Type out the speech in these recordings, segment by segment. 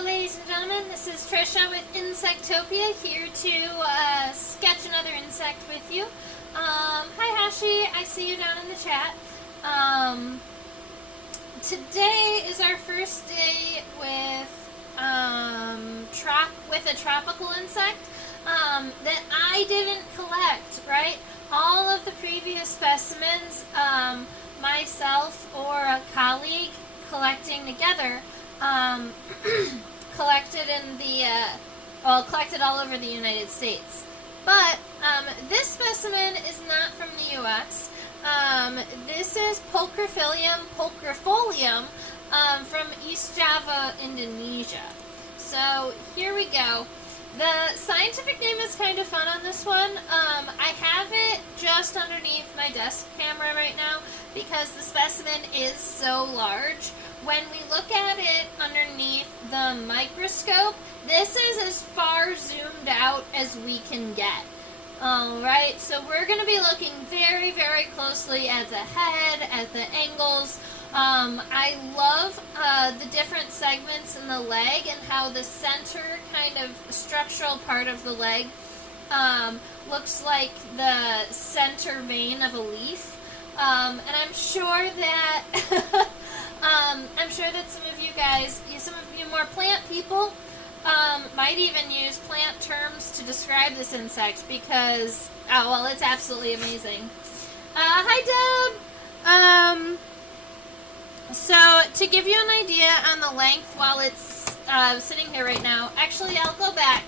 Hello ladies and gentlemen, this is Trisha with Insectopia, here to sketch another insect with you. Hi Hashi, I see you down in the chat. Today is our first day with a tropical insect that I didn't collect, right? All of the previous specimens, myself or a colleague collecting together, collected all over the United States. But this specimen is not from the U.S. This is Pulchrifyllium from East Java, Indonesia. So here we go. The scientific name is kind of fun on this one. I have it just underneath my desk camera right now because the specimen is so large. When we look at it underneath the microscope, this is as far zoomed out as we can get. Alright, so we're going to be looking very, very closely at the head, at the angles. I love the different segments in the leg and how the center kind of structural part of the leg looks like the center vein of a leaf. And I'm sure that some of you guys, some of you more plant people, might even use plant terms to describe this insect because, oh, well, it's absolutely amazing. Hi, Deb! So, to give you an idea on the length while it's sitting here right now, actually, I'll go back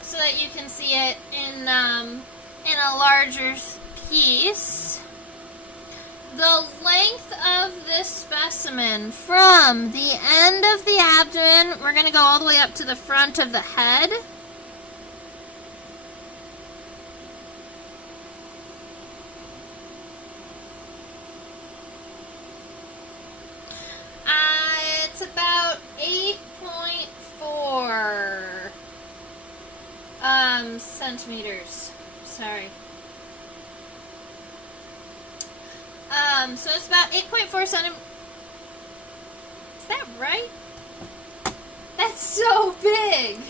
so that you can see it in a larger piece. The length of this specimen from the end of the abdomen, we're going to go all the way up to the front of the head. It's about 8.4 centimeters. Sorry. So it's about 8.4 centimeters. Is that right? That's so big.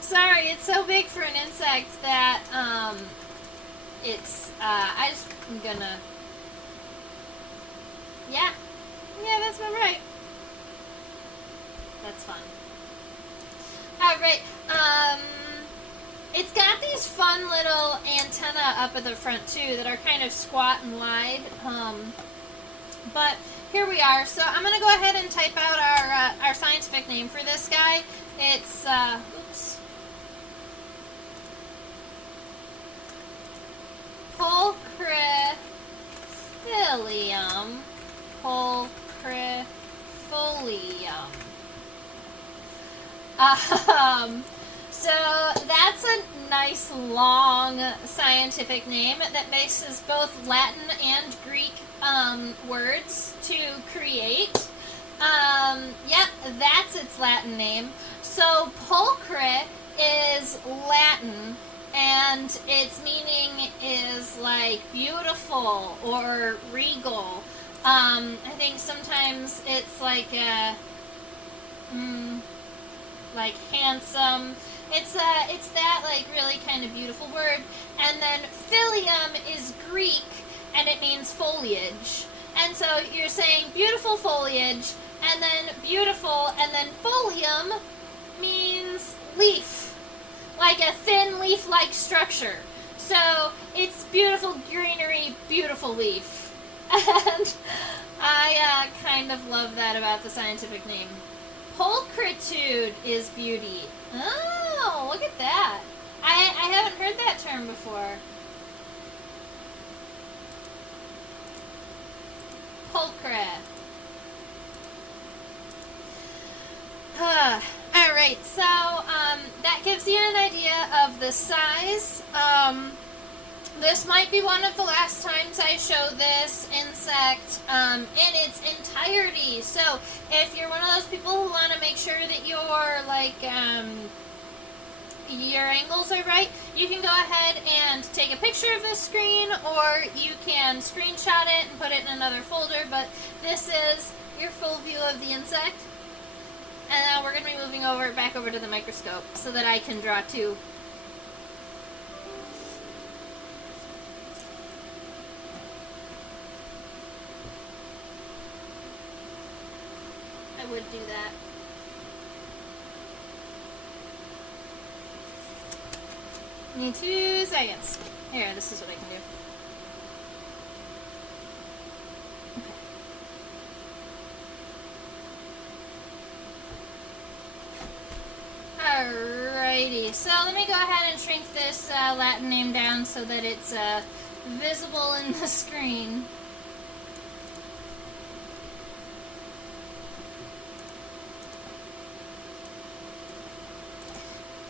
Sorry, it's so big for an insect that, I'm gonna, yeah, that's about right. That's fun. Alright, it's got these fun little antennae up at the front too that are kind of squat and wide. But here we are. So I'm going to go ahead and type out our scientific name for this guy. It's Pulchriphyllium. So that's a nice long scientific name that mixes both Latin and Greek words to create. Yep, that's its Latin name. So pulchri is Latin and its meaning is like beautiful or regal. I think sometimes it's like like handsome. It's that like really kind of beautiful word. And then phyllium is Greek and it means foliage. And so you're saying beautiful foliage and then beautiful and then folium means leaf. Like a thin leaf-like structure. So it's beautiful greenery, beautiful leaf. And I kind of love that about the scientific name. Pulchritude is beauty. Oh, look at that. I haven't heard that term before. Pulchri. Alright, so that gives you an idea of the size. This might be one of the last times I show this insect in its entirety. So if you're one of those people who want to make sure that your your angles are right, you can go ahead and take a picture of this screen, or you can screenshot it and put it in another folder. But this is your full view of the insect. and now we're going to be moving over back over to the microscope so that I can draw too. I would do that. Need 2 seconds. Here, this is what I can do. Alrighty, so let me go ahead and shrink this Latin name down so that it's visible in the screen.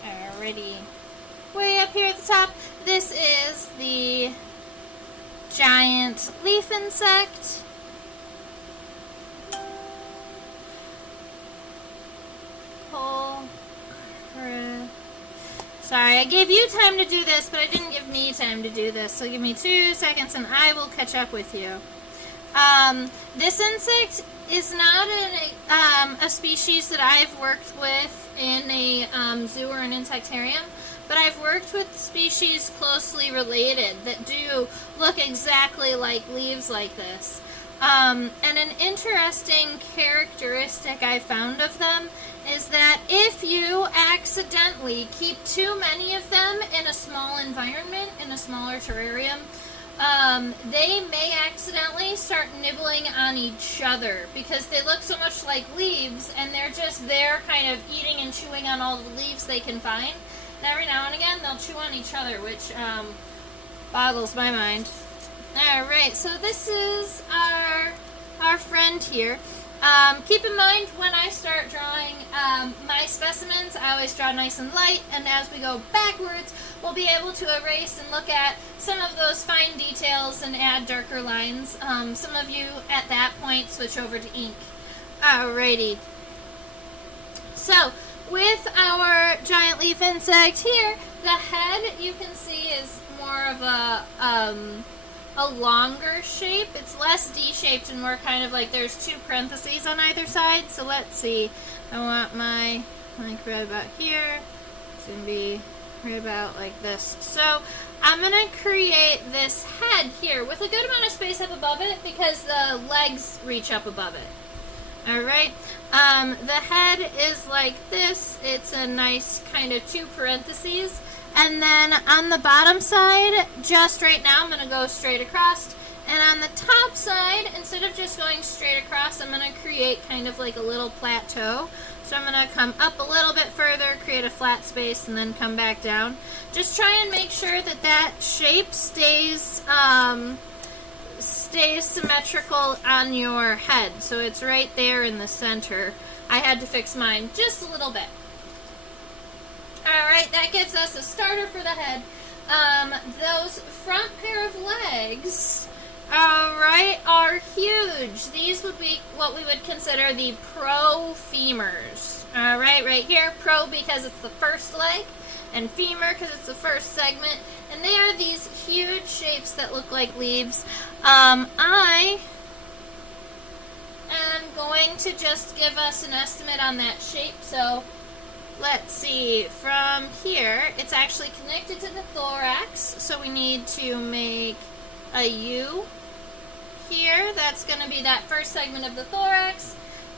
Alrighty. Way up here at the top, this is the giant leaf insect. Sorry, I gave you time to do this, but I didn't give me time to do this. So give me 2 seconds and I will catch up with you. This insect is not a species that I've worked with in a zoo or an insectarium, but I've worked with species closely related that do look exactly like leaves like this. And an interesting characteristic I found of them is that if you accidentally keep too many of them in a small environment, in a smaller terrarium, they may accidentally start nibbling on each other because they look so much like leaves and they're just there kind of eating and chewing on all the leaves they can find. And every now and again they'll chew on each other, which boggles my mind. Alright, so this is our friend here. Keep in mind when I start drawing my specimens, I always draw nice and light, and as we go backwards, we'll be able to erase and look at some of those fine details and add darker lines. Some of you at that point switch over to ink. Alrighty. So, with our giant leaf insect here, the head you can see is more of a longer shape. It's less D-shaped and more kind of like there's 2 parentheses on either side. So let's see. I want my, like right about here. It's going to be right about like this. So I'm going to create this head here with a good amount of space up above it because the legs reach up above it. Alright. The head is like this. It's a nice kind of 2 parentheses. And then on the bottom side, just right now, I'm going to go straight across. And on the top side, instead of just going straight across, I'm going to create kind of like a little plateau. So I'm going to come up a little bit further, create a flat space, and then come back down. Just try and make sure that that shape stays symmetrical on your head. So it's right there in the center. I had to fix mine just a little bit. Alright, that gives us a starter for the head. Those front pair of legs, alright, are huge. These would be what we would consider the pro-femurs. Alright, right here, pro because it's the first leg, and femur because it's the first segment. And they are these huge shapes that look like leaves. I am going to just give us an estimate on that shape, so let's see, from here, it's actually connected to the thorax, so we need to make a U here. That's going to be that first segment of the thorax.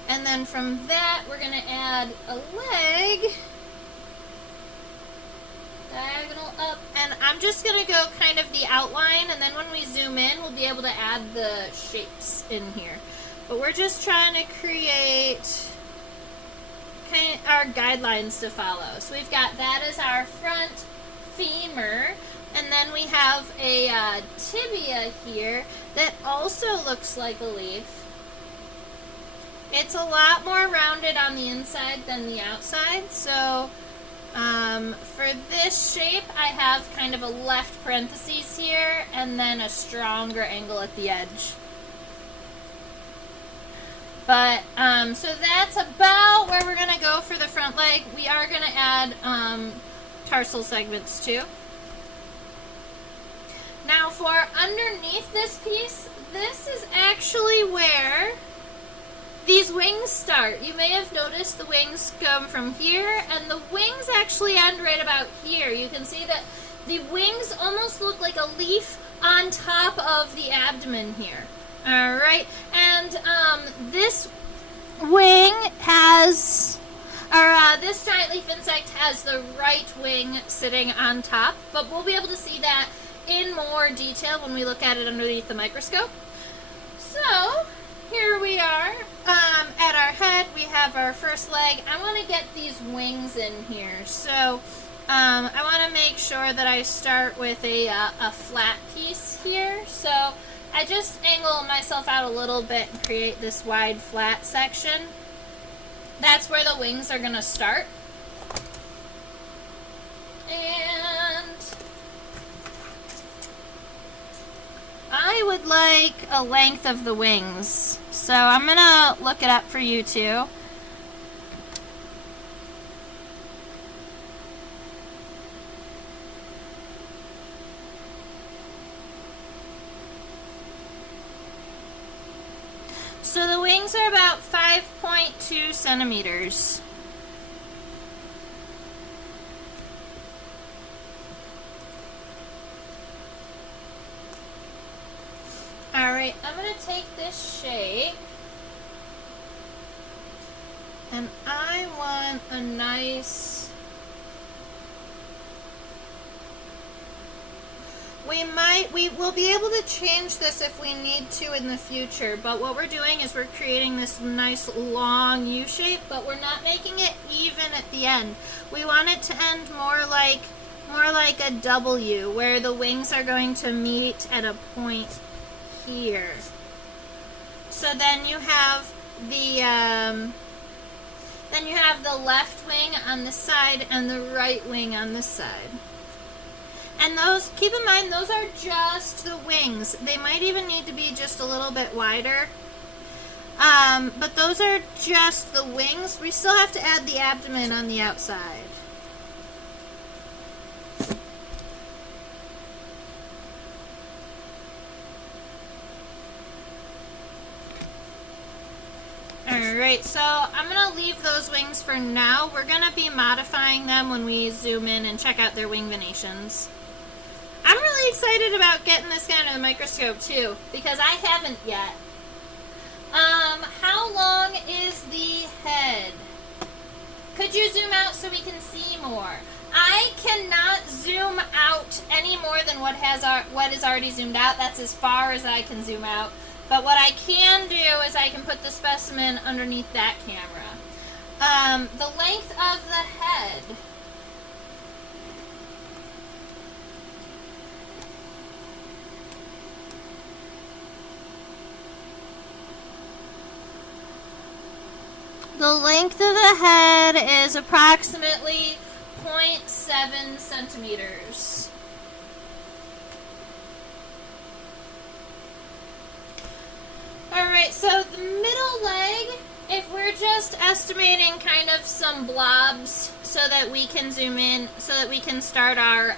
And then from that, we're going to add a leg, diagonal up. And I'm just going to go kind of the outline, and then when we zoom in, we'll be able to add the shapes in here. But we're just trying to create our guidelines to follow. So we've got that as our front femur, and then we have a tibia here that also looks like a leaf. It's a lot more rounded on the inside than the outside, so for this shape I have kind of a left parentheses here and then a stronger angle at the edge. But, so that's about where we're going to go for the front leg. We are going to add tarsal segments too. Now for underneath this piece, this is actually where these wings wings start. You may have noticed the wings come from here, and the wings actually end right about here. You can see that the wings almost look like a leaf on top of the abdomen here. All right, and this wing has, this giant leaf insect has the right wing sitting on top, but we'll be able to see that in more detail when we look at it underneath the microscope. So here we are at our head. We have our first leg. I want to get these wings in here, so I want to make sure that I start with a flat piece here. So I just angle myself out a little bit and create this wide flat section. That's where the wings are going to start. And I would like a length of the wings. So I'm going to look it up for you too. So the wings are about 5.2 centimeters. Alright, I'm going to take this shape, and I want a nice, we will be able to change this if we need to in the future, but what we're doing is we're creating this nice long U shape, but we're not making it even at the end. We want it to end more like a W, where the wings are going to meet at a point here. So then you have the left wing on this side and the right wing on this side. And those, keep in mind, those are just the wings. They might even need to be just a little bit wider. But those are just the wings. We still have to add the abdomen on the outside. Alright, so I'm going to leave those wings for now. We're going to be modifying them when we zoom in and check out their wing venations. I'm really excited about getting this guy in a microscope too, because I haven't yet. How long is the head? Could you zoom out so we can see more? I cannot zoom out any more than what is already zoomed out. That's as far as I can zoom out. But what I can do is I can put the specimen underneath that camera. The length of the head. The length of the head is approximately 0.7 centimeters. Alright, so the middle leg, if we're just estimating kind of some blobs so that we can zoom in, so that we can start our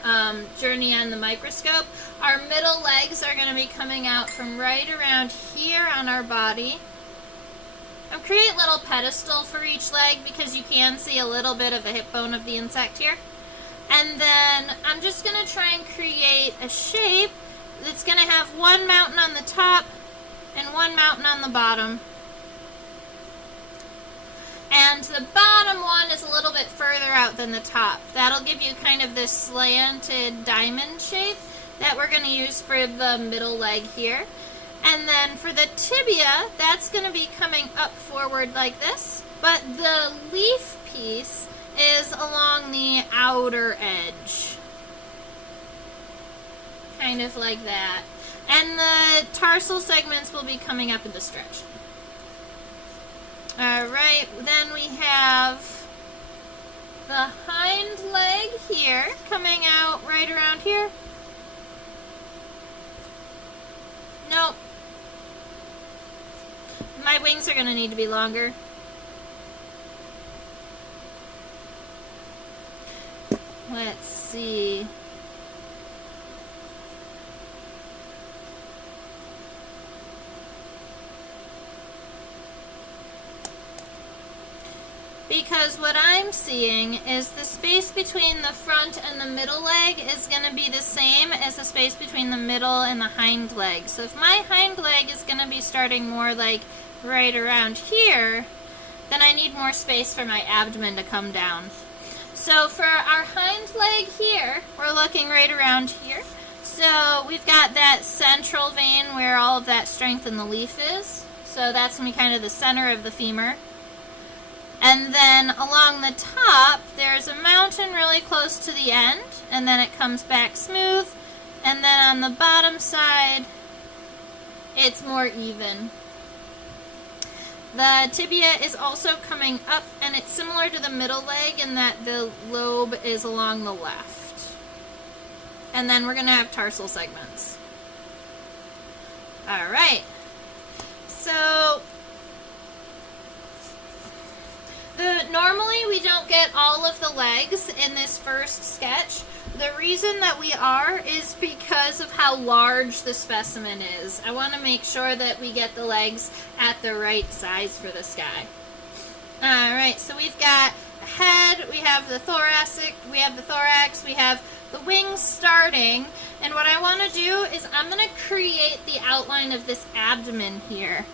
journey on the microscope, our middle legs are going to be coming out from right around here on our body. I'm creating a little pedestal for each leg because you can see a little bit of the hip bone of the insect here. And then I'm just going to try and create a shape that's going to have one mountain on the top and one mountain on the bottom. And the bottom one is a little bit further out than the top. That'll give you kind of this slanted diamond shape that we're going to use for the middle leg here. And then for the tibia, that's going to be coming up forward like this, but the leaf piece is along the outer edge. Kind of like that. And the tarsal segments will be coming up in this direction. Alright, then we have the hind leg here, coming out right around here. Nope. My wings are going to need to be longer. Let's see. because what I'm seeing is the space between the front and the middle leg is going to be the same as the space between the middle and the hind leg. So if my hind leg is going to be starting more like right around here, then I need more space for my abdomen to come down. So for our hind leg here, we're looking right around here. So we've got that central vein where all of that strength in the leaf is. So that's going to be kind of the center of the femur. And then along the top, there's a mountain really close to the end, and then it comes back smooth. And then on the bottom side, it's more even. The tibia is also coming up, and it's similar to the middle leg in that the lobe is along the left. And then we're going to have tarsal segments. All right. So normally we don't get all of the legs in this first sketch. The reason that we are is because of how large the specimen is. I want to make sure that we get the legs at the right size for this guy. Alright, so we've got the head, we have the thorax, we have the wings starting, and what I want to do is I'm going to create the outline of this abdomen here.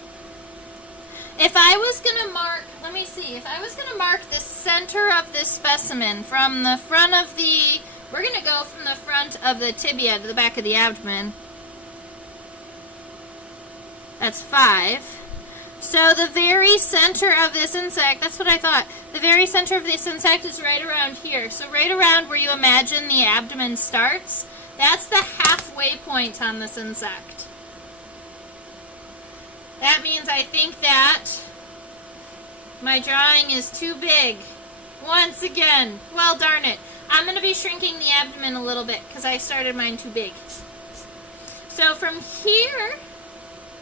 If I was going to mark, let me see, if I was going to mark the center of this specimen from the front of the, we're going to go from the front of the tibia to the back of the abdomen. That's 5. So the very center of this insect, that's what I thought, the very center of this insect is right around here. So right around where you imagine the abdomen starts, that's the halfway point on this insect. That means I think that my drawing is too big. Once again, well darn it. I'm going to be shrinking the abdomen a little bit because I started mine too big. So from here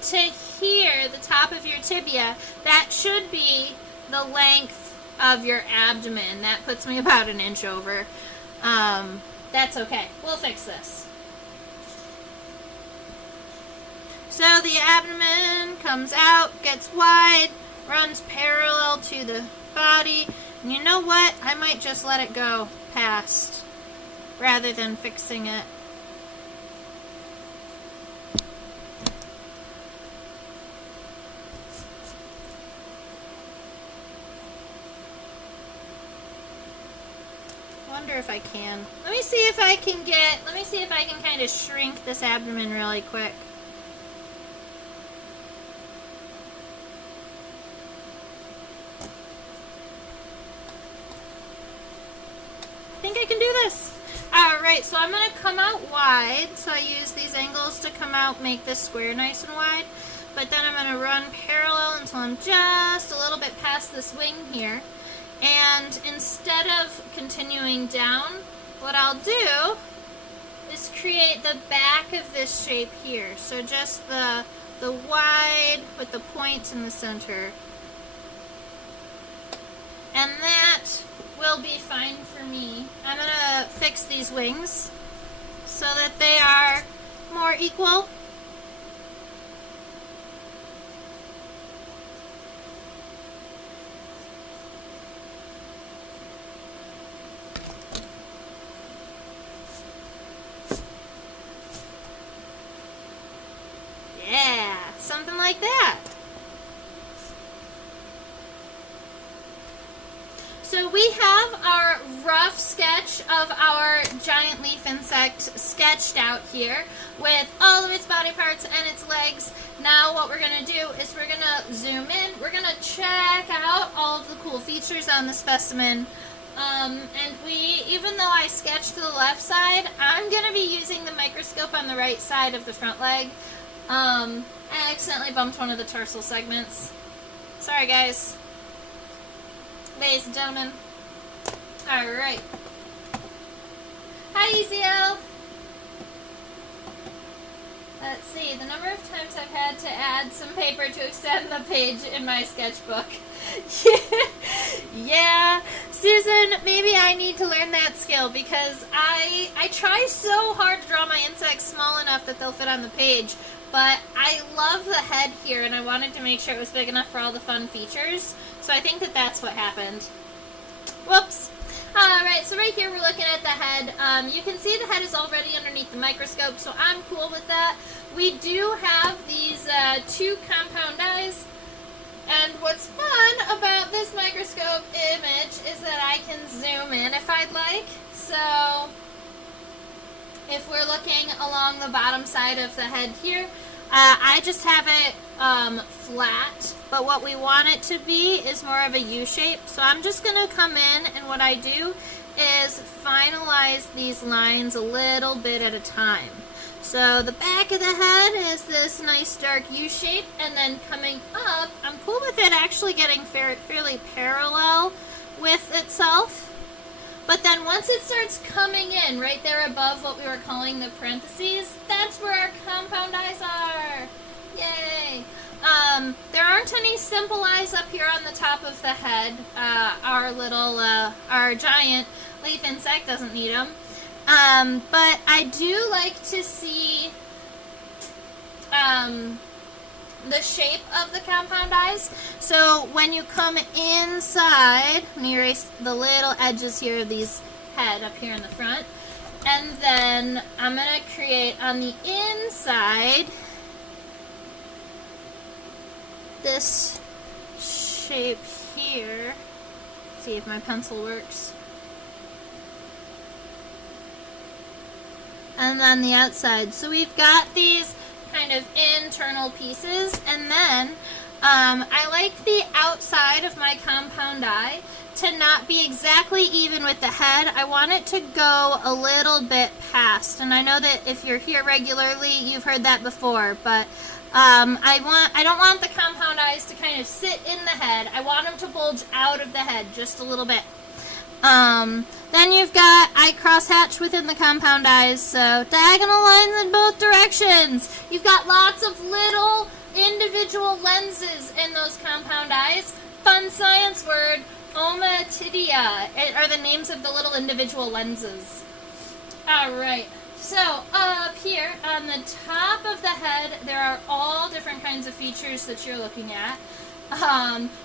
to here, the top of your tibia, that should be the length of your abdomen. That puts me about an inch over. That's okay. We'll fix this. So the abdomen comes out, gets wide, runs parallel to the body. And you know what? I might just let it go past rather than fixing it. Wonder if I can. Let me see if I can kind of shrink this abdomen really quick. I think I can do this. Alright, so I'm going to come out wide. So I use these angles to come out, make this square nice and wide. But then I'm going to run parallel until I'm just a little bit past this wing here. And instead of continuing down, what I'll do is create the back of this shape here. So just the wide with the point in the center. And that will be fine for me. I'm going to fix these wings so that they are more equal. Yeah, something like that. So we have our rough sketch of our giant leaf insect sketched out here with all of its body parts and its legs. Now what we're going to do is we're going to zoom in. We're going to check out all of the cool features on the specimen. And even though I sketched to the left side, I'm going to be using the microscope on the right side of the front leg. I accidentally bumped one of the tarsal segments. Sorry guys. Ladies and gentlemen. Alright. Hi, EZL. Let's see, the number of times I've had to add some paper to extend the page in my sketchbook. Yeah, Susan, maybe I need to learn that skill because I try so hard to draw my insects small enough that they'll fit on the page, But I love the head here, and I wanted to make sure it was big enough for all the fun features. So I think that that's what happened. Whoops. Alright, so right here we're looking at the head. You can see the head is already underneath the microscope, so I'm cool with that. We do have these 2 compound eyes. And what's fun about this microscope image is that I can zoom in if I'd like. So if we're looking along the bottom side of the head here, I just have it flat, but what we want it to be is more of a U shape. So I'm just going to come in, and what I do is finalize these lines a little bit at a time. So the back of the head is this nice dark U shape, and then coming up, I'm cool with it actually getting fairly parallel with itself. But then once it starts coming in right there above what we were calling the parentheses, that's where our compound eyes are. Yay! There aren't any simple eyes up here on the top of the head. Our giant leaf insect doesn't need them. But I do like to see the shape of the compound eyes. So when you come inside, let me erase the little edges here of these head up here in the front. And then I'm going to create on the inside this shape here. Let's see if my pencil works. And then the outside. So we've got these kind of internal pieces, and then I like the outside of my compound eye to not be exactly even with the head. I want it to go a little bit past, and I know that if you're here regularly, you've heard that before, but I don't want the compound eyes to kind of sit in the head. I want them to bulge out of the head just a little bit. Then you've got eye crosshatch within the compound eyes, so diagonal lines in both directions. You've got lots of little individual lenses in those compound eyes. Fun science word, ommatidia, are the names of the little individual lenses. Alright, so up here on the top of the head, there are all different kinds of features that you're looking at.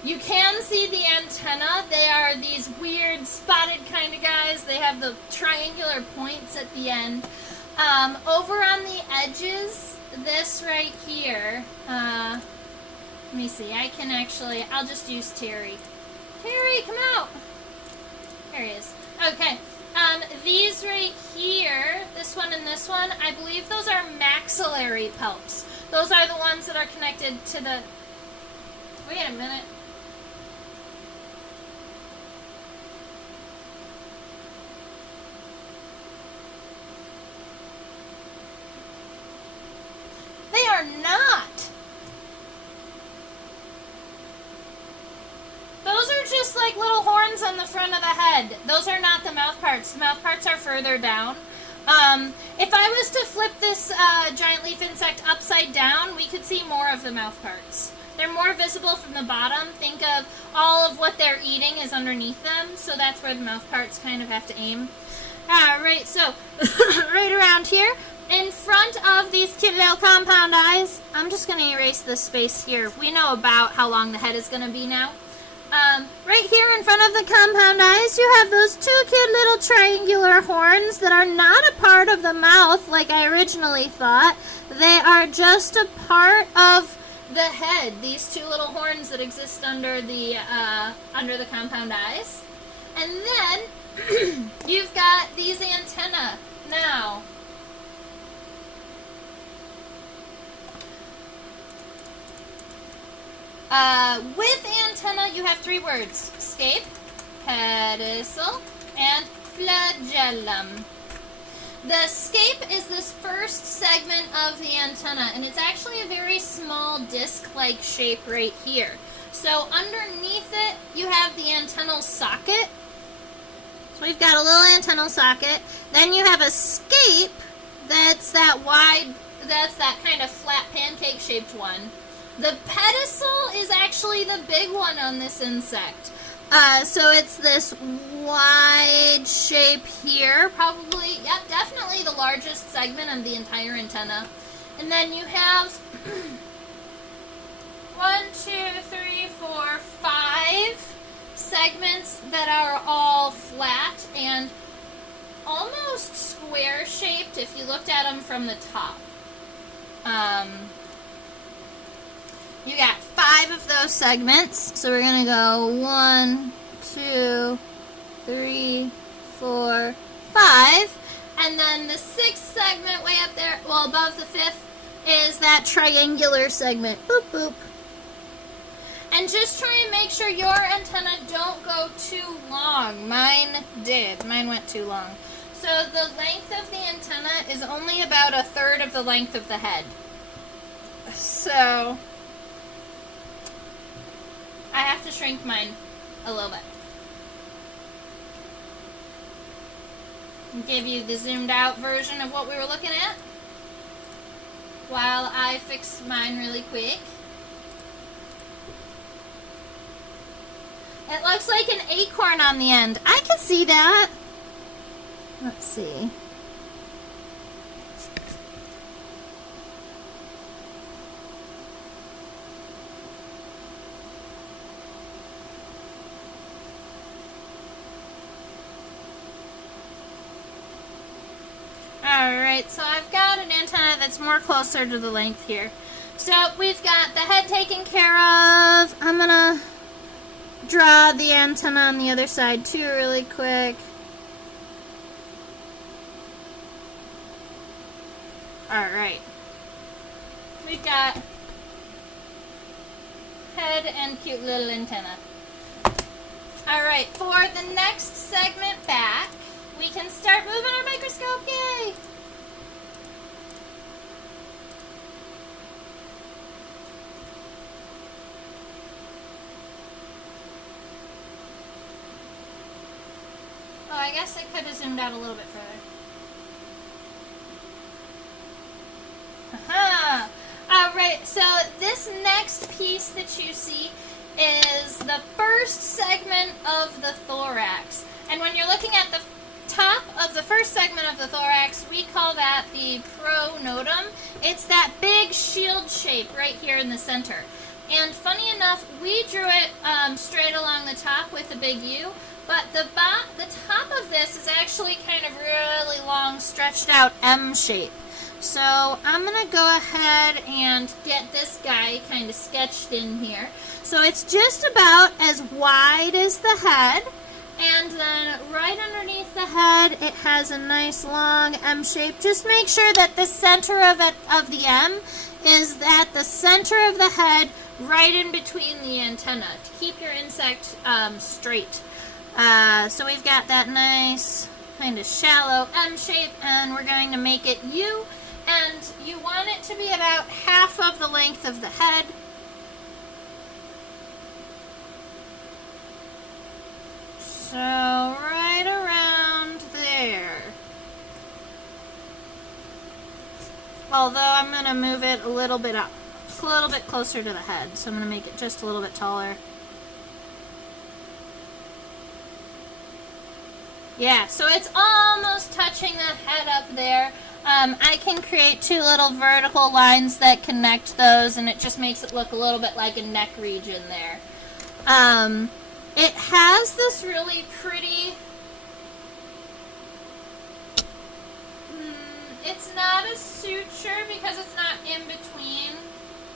You can see the antenna. They are these weird spotted kind of guys. They have the triangular points at the end. Over on the edges, this right here, let me see, I'll just use Terry. Terry, come out! There he is. Okay, these right here, this one and this one, I believe those are maxillary palps. Those are the ones that are connected to the... Wait a minute. They are not. Those are just like little horns on the front of the head. Those are not the mouth parts. The mouth parts are further down. If I was to flip this giant leaf insect upside down, we could see more of the mouth parts. They're more visible from the bottom. Think of all of what they're eating is underneath them, so that's where the mouth parts kind of have to aim. Alright, so right around here, in front of these cute little compound eyes, I'm just going to erase this space here. We know about how long the head is going to be now. Right here in front of the compound eyes, you have those 2 cute little triangular horns that are not a part of the mouth like I originally thought. They are just a part of the head, these 2 little horns that exist under the compound eyes. And then you've got these antennae. Now, with antenna, you have 3 words: scape, pedicel, and flagellum. The scape is this first segment of the antenna, and it's actually a very small disc-like shape right here. So underneath it, you have the antennal socket. So we've got a little antennal socket. Then you have a scape that's that kind of flat pancake-shaped one. The pedicel is actually the big one on this insect. So it's this wide shape here, probably, yep, definitely the largest segment of the entire antenna. And then you have 1, 2, 3, 4, 5 segments that are all flat and almost square shaped if you looked at them from the top. You got 5 of those segments, so we're going to go 1, 2, 3, 4, 5, and then the 6th segment way up there, well above the 5th, is that triangular segment. Boop, boop. And just try and make sure your antenna don't go too long. Mine did. Mine went too long. So the length of the antenna is only about 1/3 of the length of the head. So I have to shrink mine a little bit. And give you the zoomed out version of what we were looking at while I fix mine really quick. It looks like an acorn on the end. I can see that. Let's see. Alright, so I've got an antenna that's more closer to the length here. So we've got the head taken care of. I'm going to draw the antenna on the other side too really quick. Alright. We've got head and cute little antenna. Alright, for the next segment back, we can start moving our microscope. Yay! Oh, I guess I could have zoomed out a little bit further. Aha! Alright, so this next piece that you see is the first segment of the thorax. And when you're looking at the top of the first segment of the thorax, we call that the pronotum. It's that big shield shape right here in the center. And funny enough, we drew it straight along the top with a big U, but the top of this is actually kind of really long, stretched out M shape. So I'm going to go ahead and get this guy kind of sketched in here. So it's just about as wide as the head, and then right underneath the head it has a nice long M shape. Just make sure that the center of the M is at the center of the head, right in between the antenna, to keep your insect straight. So we've got that nice kind of shallow M shape, and we're going to make it U, and you want it to be about half of the length of the head. So right around there. Although I'm going to move it a little bit up, a little bit closer to the head, so I'm going to make it just a little bit taller. Yeah, so it's almost touching the head up there. I can create 2 little vertical lines that connect those, and it just makes it look a little bit like a neck region there. It has this really pretty, it's not a suture because it's not in between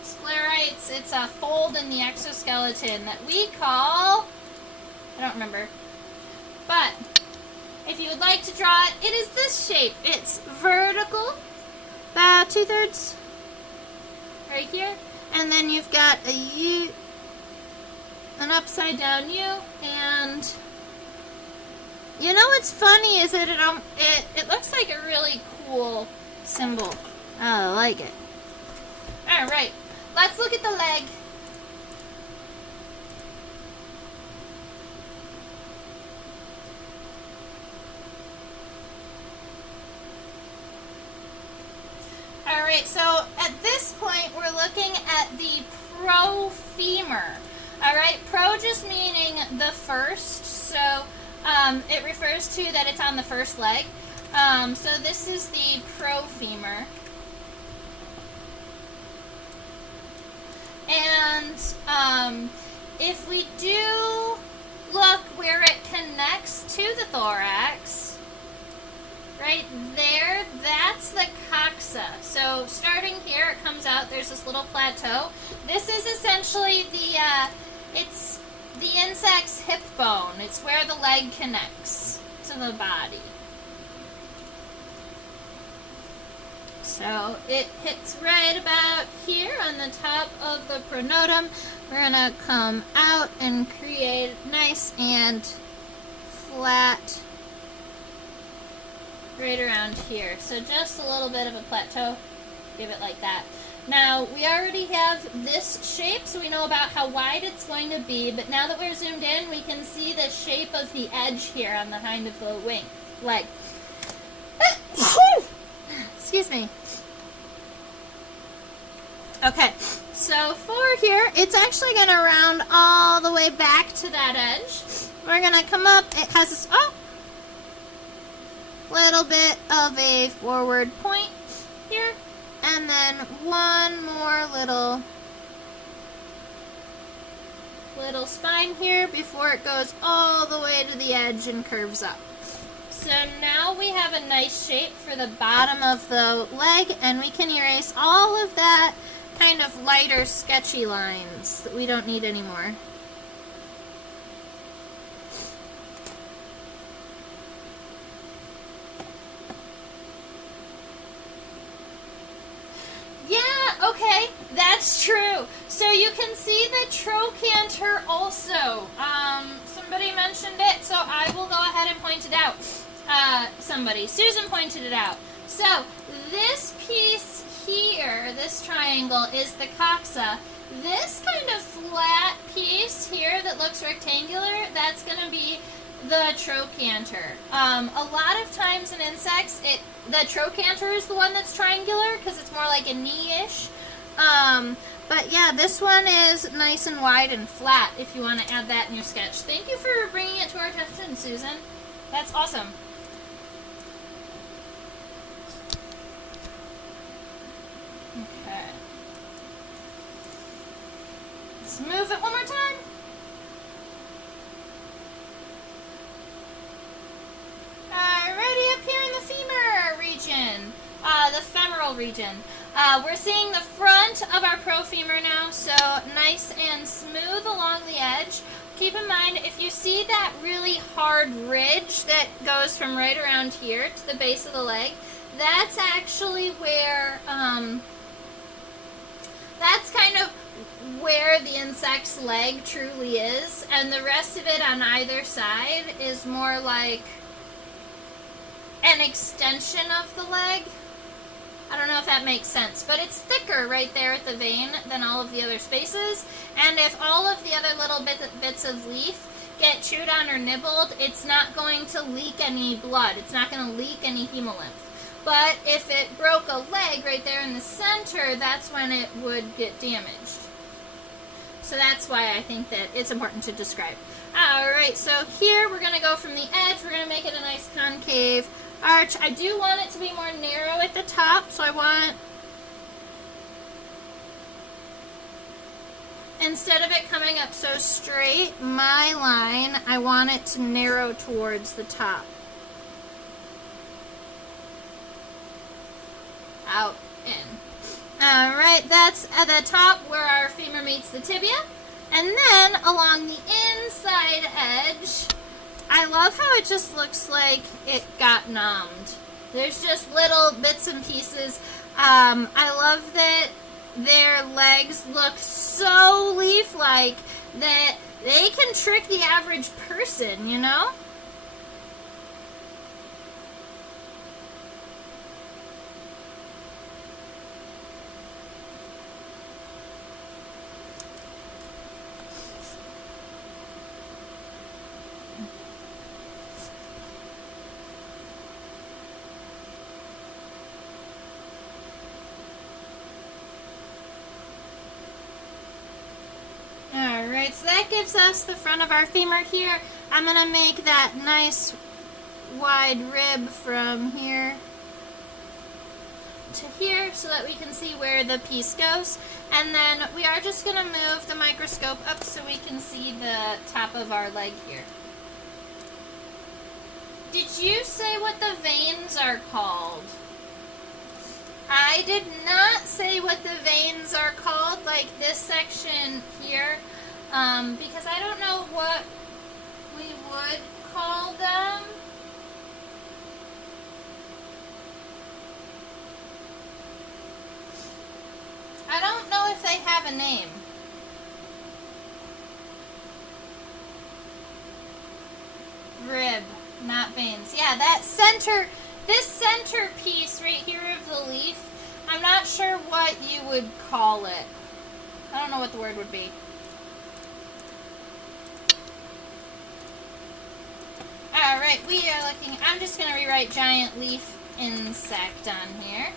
sclerites. It's a fold in the exoskeleton that we call, I don't remember, but if you would like to draw it, it is this shape. It's vertical, about 2/3 right here, and then you've got a U, an upside down U, and you know what's funny is that it looks like a really cool symbol. I like it. Alright, let's look at the leg. Alright, so at this point we're looking at the profemur. Alright, pro just meaning the first, so it refers to that it's on the first leg. So this is the profemur. And if we do look where it connects to the thorax, right there, that's the coxa. So starting here, it comes out, there's this little plateau. This is essentially it's the insect's hip bone. It's where the leg connects to the body. So it hits right about here on the top of the pronotum. We're going to come out and create nice and flat right around here. So just a little bit of a plateau. Give it like that. Now, we already have this shape, so we know about how wide it's going to be, but now that we're zoomed in, we can see the shape of the edge here on the hind of the wing, leg. Excuse me. Okay, so for here, it's actually going to round all the way back to that edge. We're going to come up, it has this, little bit of a forward point here, and then one more little spine here before it goes all the way to the edge and curves up. So now we have a nice shape for the bottom of the leg, and we can erase all of that kind of lighter sketchy lines that we don't need anymore. Yeah, okay, that's true. So you can see the trochanter also. Somebody mentioned it, so I will go ahead and point it out. Susan pointed it out. So this piece here, this triangle, is the coxa. This kind of flat piece here that looks rectangular, that's going to be the trochanter. A lot of times in insects, the trochanter is the one that's triangular because it's more like a knee-ish. But yeah, this one is nice and wide and flat if you want to add that in your sketch. Thank you for bringing it to our attention, Susan. That's awesome. Okay. Let's move it one more time. Alrighty, up here in the femur region, the femoral region. We're seeing the front of our profemur now, so nice and smooth along the edge. Keep in mind, if you see that really hard ridge that goes from right around here to the base of the leg, that's actually where, that's kind of where the insect's leg truly is, and the rest of it on either side is more like an extension of the leg. I don't know if that makes sense, but it's thicker right there at the vein than all of the other spaces, and if all of the other little bits of leaf get chewed on or nibbled, it's not going to leak any blood. It's not going to leak any hemolymph. But if it broke a leg right there in the center, that's when it would get damaged. So that's why I think that it's important to describe. Alright, so here we're going to go from the edge, we're going to make it a nice concave arch. I do want it to be more narrow at the top, so I want, instead of it coming up so straight, my line, I want it to narrow towards the top. Out, in. Alright, that's at the top where our femur meets the tibia. And then along the inside edge, I love how it just looks like it got numbed. There's just little bits and pieces. I love that their legs look so leaf-like that they can trick the average person, you know? Alright, so that gives us the front of our femur here. I'm going to make that nice wide rib from here to here so that we can see where the piece goes. And then we are just going to move the microscope up so we can see the top of our leg here. Did you say what the veins are called? I did not say what the veins are called, like this section here, because I don't know what we would call them. I don't know if they have a name. Rib, not veins. Yeah, that center, this center piece right here of the leaf, I'm not sure what you would call it. I don't know what the word would be. Alright, we are looking, I'm just going to rewrite giant leaf insect on here.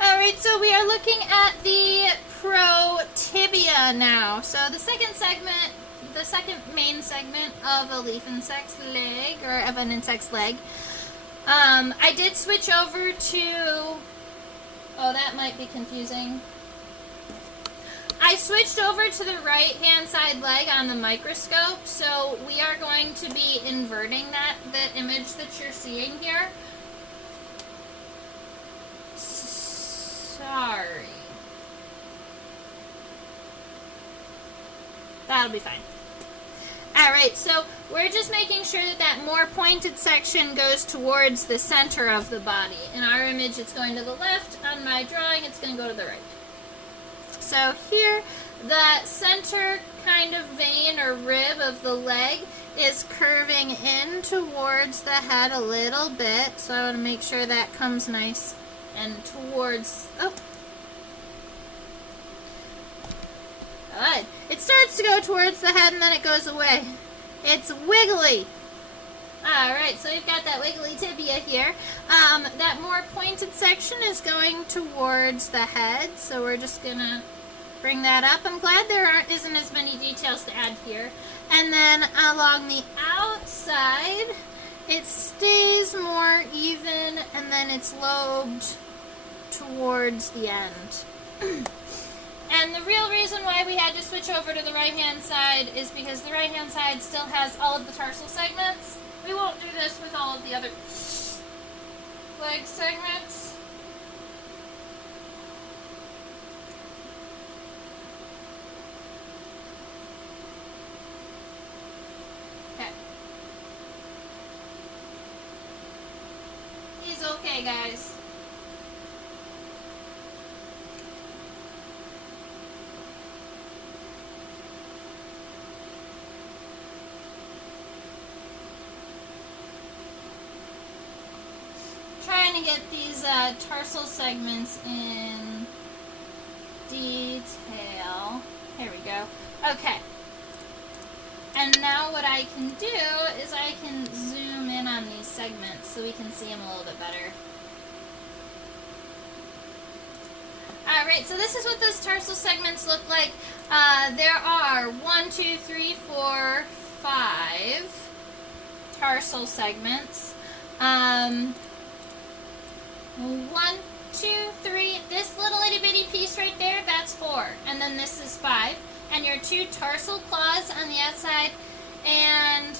Alright, so we are looking at the protibia now. So the second segment, the second main segment of a leaf insect's leg, or of an insect's leg. I did switch over to, oh, that might be confusing. I switched over to the right-hand side leg on the microscope, so we are going to be inverting that, the image that you're seeing here. Sorry. That'll be fine. Alright, so we're just making sure that that more pointed section goes towards the center of the body. In our image, it's going to the left. On my drawing, it's going to go to the right. So here, the center kind of vein or rib of the leg is curving in towards the head a little bit. So I want to make sure that comes nice and towards, oh. Good. It starts to go towards the head and then it goes away. It's wiggly. Alright, so we've got that wiggly tibia here. That more pointed section is going towards the head, so we're just going to bring that up. I'm glad there isn't as many details to add here. And then along the outside, it stays more even, and then it's lobed towards the end. And the real reason why we had to switch over to the right-hand side is because the right-hand side still has all of the tarsal segments. We won't do this with all of the other leg segments. Okay. He's okay, guys. Trying to get these tarsal segments in detail. Here we go. Okay. And now what I can do is I can zoom in on these segments so we can see them a little bit better. Alright, so this is what those tarsal segments look like. There are 1, 2, 3, 4, 5 tarsal segments. 1, 2, 3, this little itty bitty piece right there, that's 4. And then this is 5. And your 2 tarsal claws on the outside. And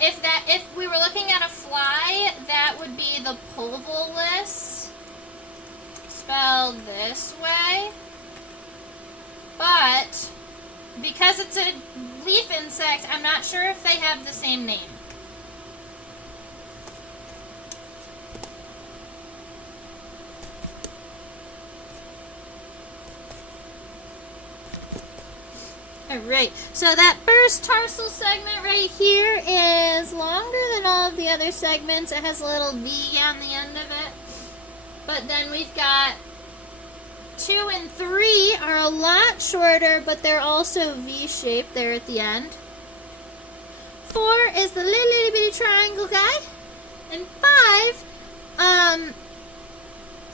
if we were looking at a fly, that would be the pulvillus, spelled this way. But because it's a leaf insect, I'm not sure if they have the same name. Alright, so that first tarsal segment right here is longer than all of the other segments. It has a little V on the end of it. But then we've got 2 and 3 are a lot shorter, but they're also V-shaped there at the end. 4 is the little bitty triangle guy. And 5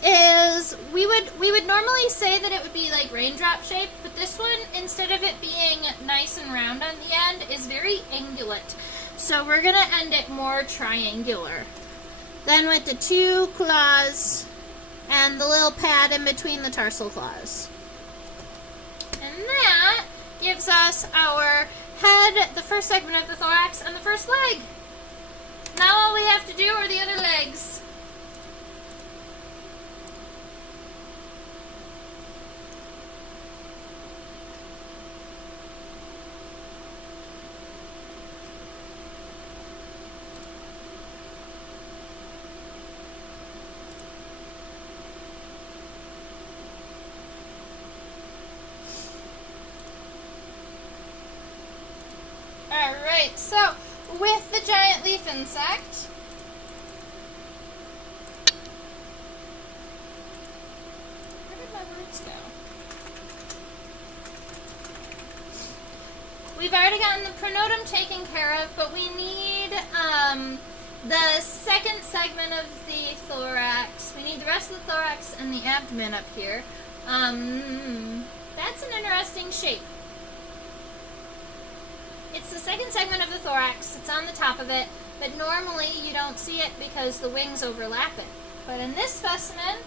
is we would normally say that it would be like raindrop shaped, but this one, instead of it being nice and round on the end, is very angulate. So we're gonna end it more triangular. then with the 2 claws and the little pad in between the tarsal claws. And that gives us our head, the first segment of the thorax, and the first leg. Now all we have to do are the other legs. Alright, so with the giant leaf insect, where did my words go? We've already gotten the pronotum taken care of, but we need the second segment of the thorax. We need the rest of the thorax and the abdomen up here. That's an interesting shape. It's the second segment of the thorax. It's on the top of it, but normally you don't see it because the wings overlap it. But in this specimen,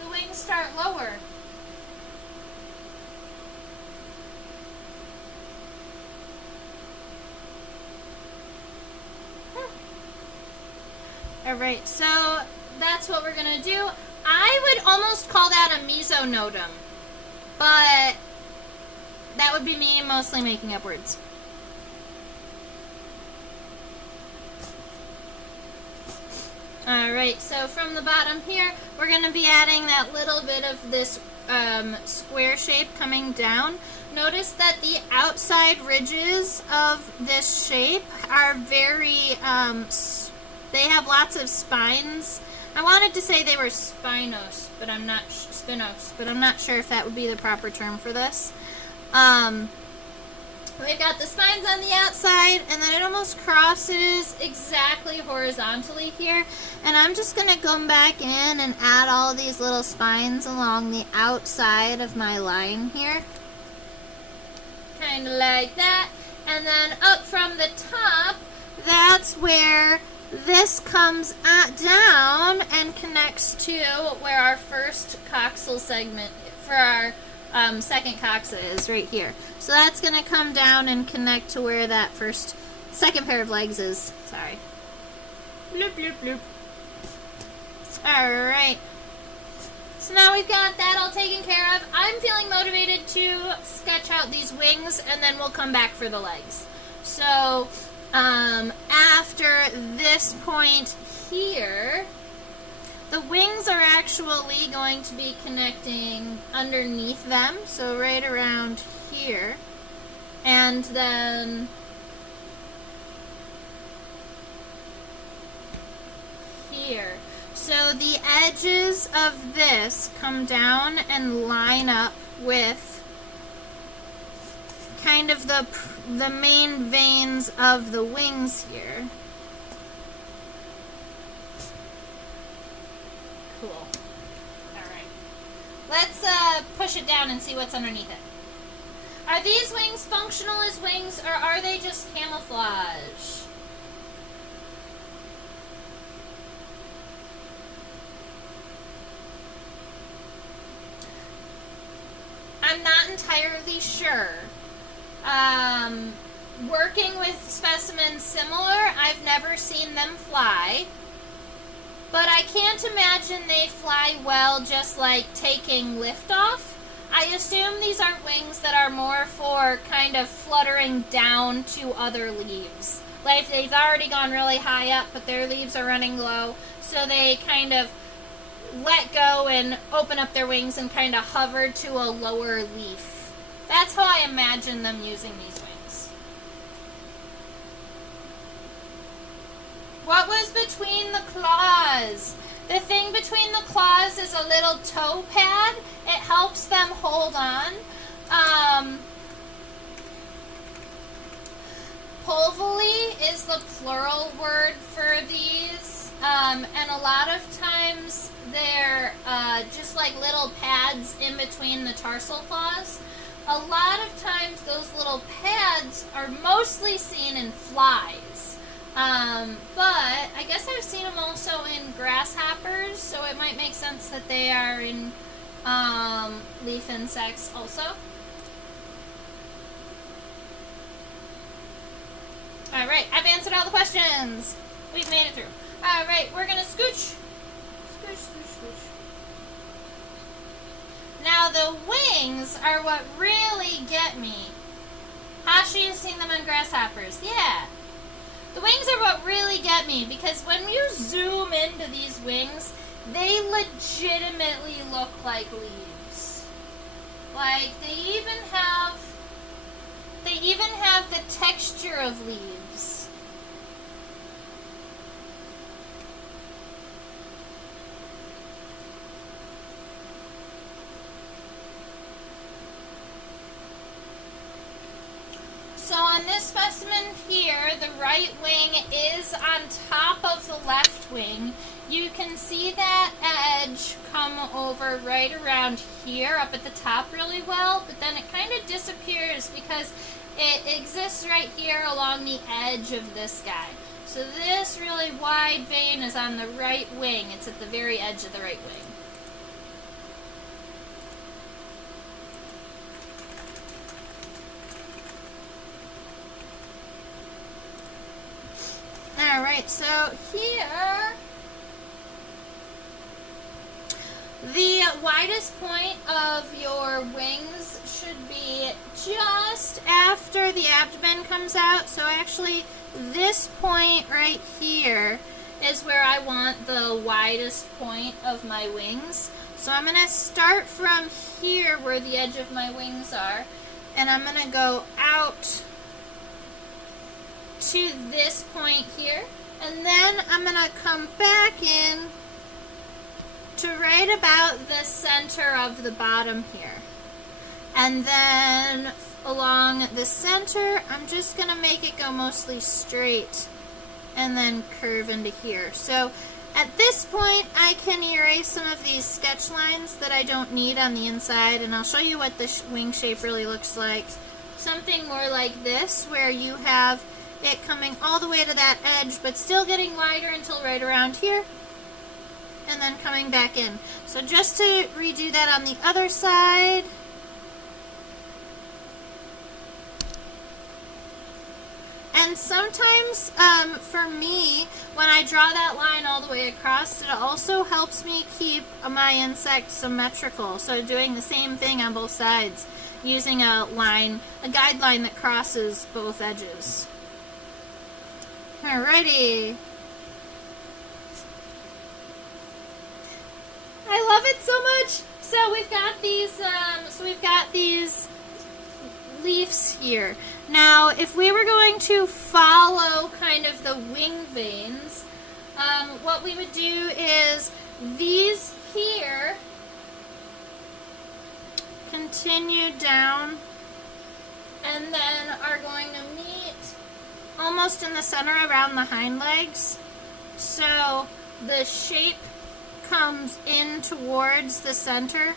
the wings start lower. Alright, so that's what we're going to do. I would almost call that a mesonotum, but that would be me mostly making up words. Alright, so from the bottom here, we're going to be adding that little bit of this square shape coming down. Notice that the outside ridges of this shape are very, they have lots of spines. I wanted to say they were spinos, but I'm not, spinos, but I'm not sure if that would be the proper term for this. We've got the spines on the outside, and then it almost crosses exactly horizontally here. And I'm just going to come back in and add all these little spines along the outside of my line here. Kind of like that. And then up from the top, that's where this comes down and connects to where our first coxal segment for our second coxa is right here. So that's going to come down and connect to where that second pair of legs is. Sorry. Bloop, bloop, bloop. Alright. So now we've got that all taken care of. I'm feeling motivated to sketch out these wings, and then we'll come back for the legs. So, after this point here, the wings are actually going to be connecting underneath them, so right around here, and then here. So the edges of this come down and line up with kind of the main veins of the wings here. Cool. Alright. Let's push it down and see what's underneath it. Are these wings functional as wings, or are they just camouflage? I'm not entirely sure. Working with specimens similar, I've never seen them fly. But I can't imagine they fly well just like taking liftoff. I assume these are wings that are more for kind of fluttering down to other leaves. Like they've already gone really high up, but their leaves are running low, so they kind of let go and open up their wings and kind of hover to a lower leaf. That's how I imagine them using these wings. What was between the claws? The thing between the claws is a little toe pad. It helps them hold on. Pulvily is the plural word for these. And a lot of times they're just like little pads in between the tarsal claws. A lot of times those little pads are mostly seen in flies. But I guess I've seen them also in grasshoppers, so it might make sense that they are in leaf insects also. Alright, I've answered all the questions. We've made it through. Alright, we're gonna scooch. Scooch, scooch, scooch. Now the wings are what really get me. Hashi has seen them on grasshoppers. Yeah. The wings are what really get me, because when you zoom into these wings, they legitimately look like leaves. Like, they even have the texture of leaves. So on this specimen here, the right wing is on top of the left wing. You can see that edge come over right around here up at the top really well, but then it kind of disappears because it exists right here along the edge of this guy. So this really wide vein is on the right wing. It's at the very edge of the right wing. Alright, so here, the widest point of your wings should be just after the abdomen comes out. So actually, this point right here is where I want the widest point of my wings. So I'm going to start from here where the edge of my wings are, and I'm going to go out to this point here, and then I'm going to come back in to right about the center of the bottom here. And then along the center, I'm just going to make it go mostly straight and then curve into here. So at this point, I can erase some of these sketch lines that I don't need on the inside, and I'll show you what the wing shape really looks like. Something more like this, where you have it coming all the way to that edge, but still getting wider until right around here, and then coming back in. So just to redo that on the other side. And sometimes, for me, when I draw that line all the way across, it also helps me keep my insect symmetrical. So doing the same thing on both sides, using a line, a guideline that crosses both edges. Alrighty. I love it so much. So we've got these leaves here. Now, if we were going to follow kind of the wing veins, what we would do is these here continue down and then are going to meet almost in the center around the hind legs. So the shape comes in towards the center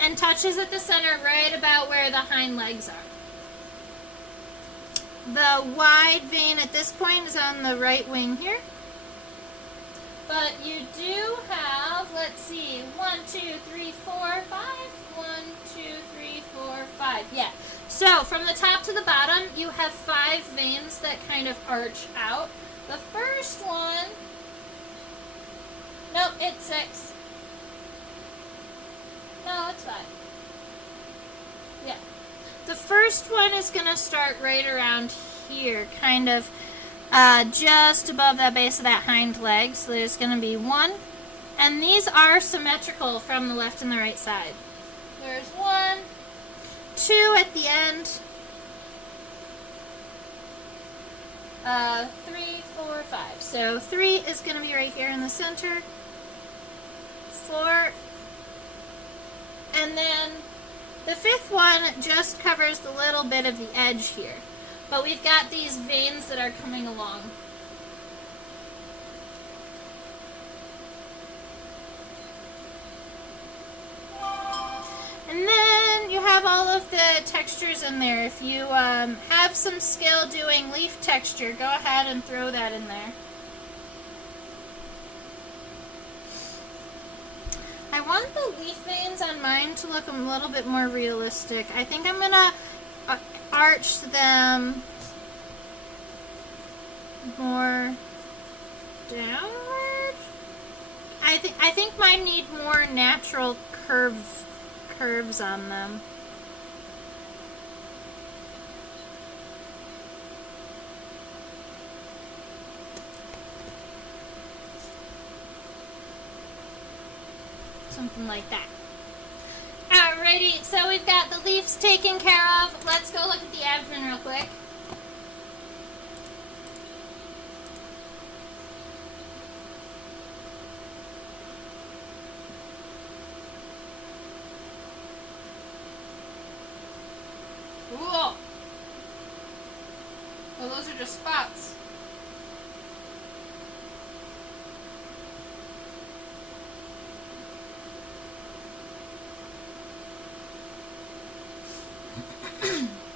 and touches at the center right about where the hind legs are. The wide vein at this point is on the right wing here. But you do have, let's see, 1, 2, 3, 4, 5. 1, 2, 3, 4, 5. Yeah. So from the top to the bottom, you have 5 veins that kind of arch out. The first one, nope, it's 6. No, it's 5. Yeah. The first one is going to start right around here, kind of just above the base of that hind leg. So there's going to be 1. And these are symmetrical from the left and the right side. There's 1, 2 at the end, 3, 4, 5. So 3 is going to be right here in the center, 4, and then the 5th one just covers the little bit of the edge here. But we've got these veins that are coming along. And then you have all of the put textures in there. If you have some skill doing leaf texture, go ahead and throw that in there. I want the leaf veins on mine to look a little bit more realistic. I think I'm going to arch them more downward. I think mine need more natural curves on them. Something like that. Alrighty, so we've got the leaves taken care of. Let's go look at the abdomen real quick. Whoa! Well, those are just spots.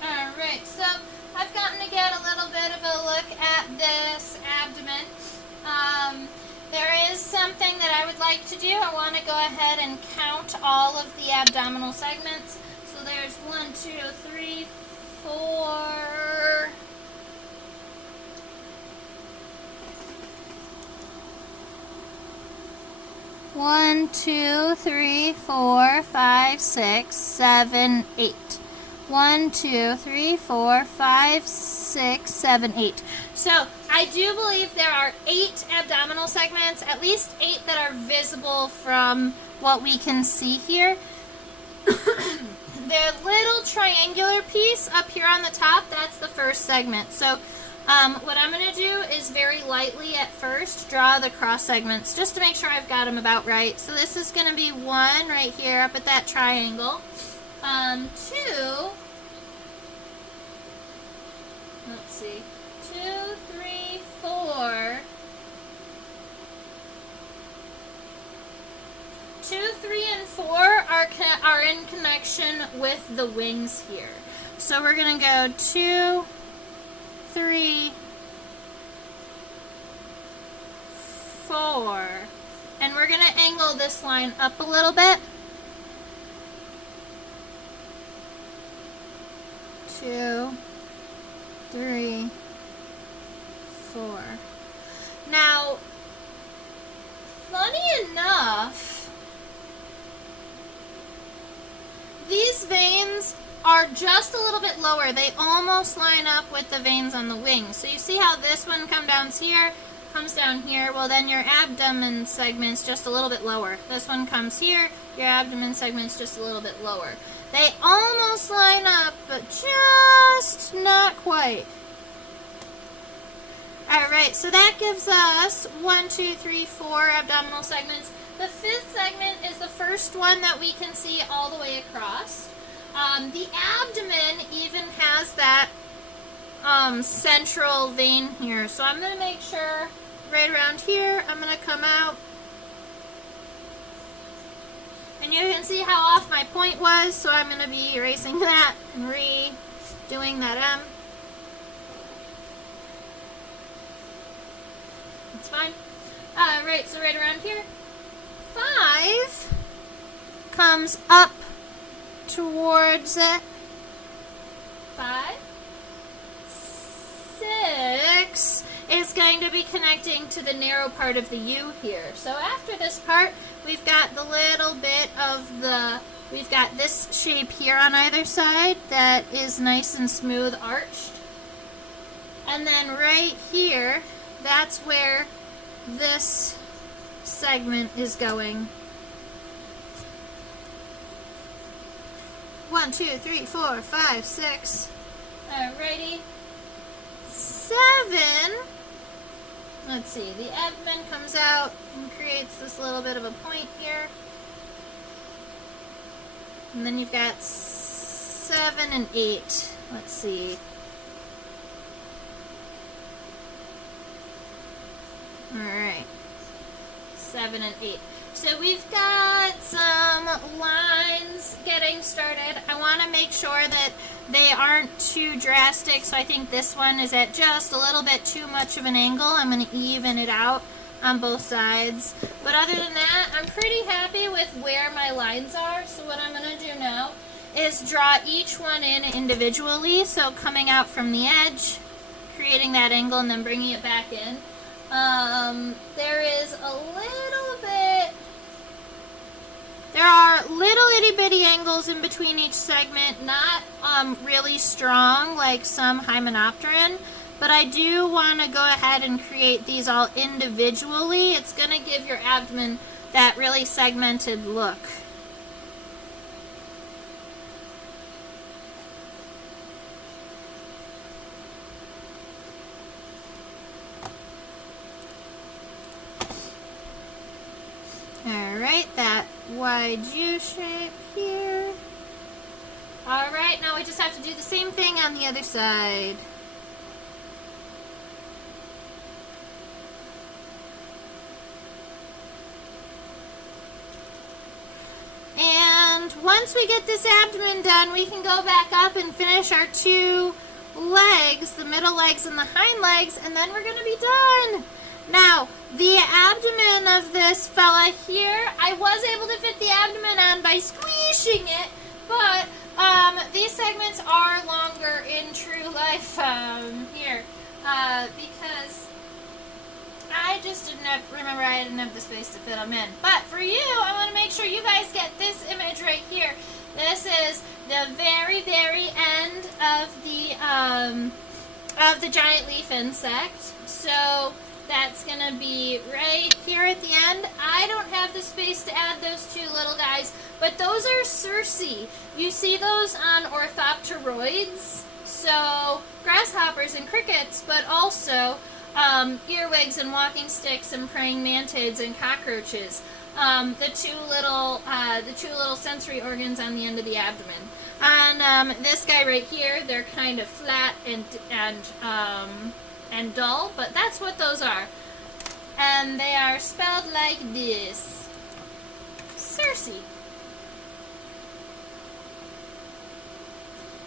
Alright, so I've gotten to get a little bit of a look at this abdomen. There is something that I would like to do. I want to go ahead and count all of the abdominal segments. So there's 1, 2, 3, 4. One, 2, 3, 4, 5, 6, 7, 8. 1, 2, 3, 4, 5, 6, 7, 8. So I do believe there are 8 abdominal segments, at least 8 that are visible from what we can see here. The little triangular piece up here on the top, that's the first segment. So what I'm going to do is very lightly at first draw the cross segments just to make sure I've got them about right. So this is going to be 1 right here up at that triangle. 2, let's see, 2, 3, 4. 2, 3, and 4 are in connection with the wings here. So we're going to go 2, 3, 4. And we're going to angle this line up a little bit. 2, 3, 4. Now, funny enough, these veins are just a little bit lower. They almost line up with the veins on the wings. So you see how this one comes down here? Well, then your abdomen segment's just a little bit lower. This one comes here, your abdomen segment's just a little bit lower. They almost line up, but just not quite. Alright, so that gives us 1, 2, 3, 4 abdominal segments. The 5th segment is the first one that we can see all the way across. The abdomen even has that central vein here. So I'm going to make sure right around here, I'm going to come out. And you can see how off my point was, so I'm going to be erasing that and redoing that M. That's fine. Right, so right around here. 5 comes up towards it. 5. 6 is going to be connecting to the narrow part of the U here. So after this part, we've got the little bit of we've got this shape here on either side that is nice and smooth arched. And then right here, that's where this segment is going. 1, 2, 3, 4, 5, 6. Alrighty. 7. Let's see. The abdomen comes out and creates this little bit of a point here. And then you've got 7 and 8. Let's see. Alright. 7 and 8. So we've got some lines getting getting started, I want to make sure that they aren't too drastic, so I think this one is at just a little bit too much of an angle. I'm going to even it out on both sides. But other than that, I'm pretty happy with where my lines are. So what I'm going to do now is draw each one in individually. So coming out from the edge, creating that angle, and then bringing it back in. There is a little bit, there are little itty bitty angles in between each segment, not really strong like some Hymenopteran, but I do want to go ahead and create these all individually. It's going to give your abdomen that really segmented look. Alright, that wide U shape here. Alright, now we just have to do the same thing on the other side. And once we get this abdomen done, we can go back up and finish our two legs, the middle legs and the hind legs, and then we're going to be done. Now, the abdomen of this fella here, I was able to fit the abdomen on by squeezing it, but these segments are longer in true life here because I just didn't have, remember I didn't have the space to fit them in. But for you, I want to make sure you guys get this image right here. This is the very, very end of the giant leaf insect. So that's going to be right here at the end. I don't have the space to add those two little guys, but those are cerci. You see those on orthopteroids, so grasshoppers and crickets, but also earwigs and walking sticks and praying mantids and cockroaches. The two little sensory organs on the end of the abdomen. On this guy right here, they're kind of flat and dull, but that's what those are. And they are spelled like this. Cerci.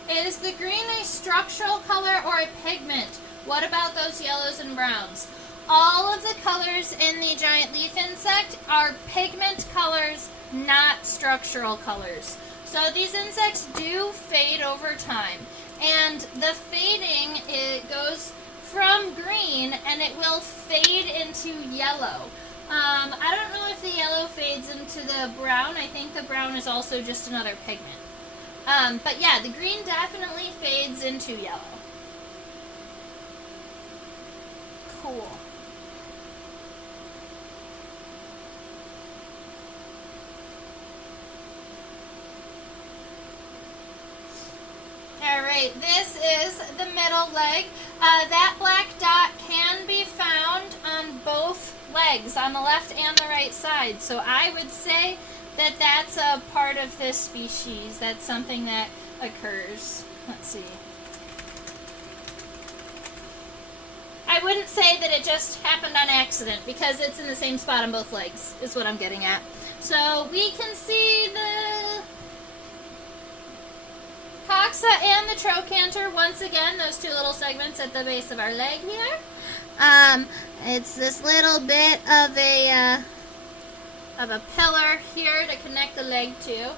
Is the green a structural color or a pigment? What about those yellows and browns? All of the colors in the giant leaf insect are pigment colors, not structural colors. So these insects do fade over time. And the fading, it goes from green and it will fade into yellow. I don't know if the yellow fades into the brown. I think the brown is also just another pigment. But yeah, the green definitely fades into yellow. Cool. Alright, this is the middle leg. That black dot can be found on both legs, on the left and the right side. So I would say that that's a part of this species. That's something that occurs. Let's see. I wouldn't say that it just happened on accident because it's in the same spot on both legs, is what I'm getting at. So we can see the coxa and the trochanter, once again, those two little segments at the base of our leg here. It's this little bit of a pillar here to connect the leg to.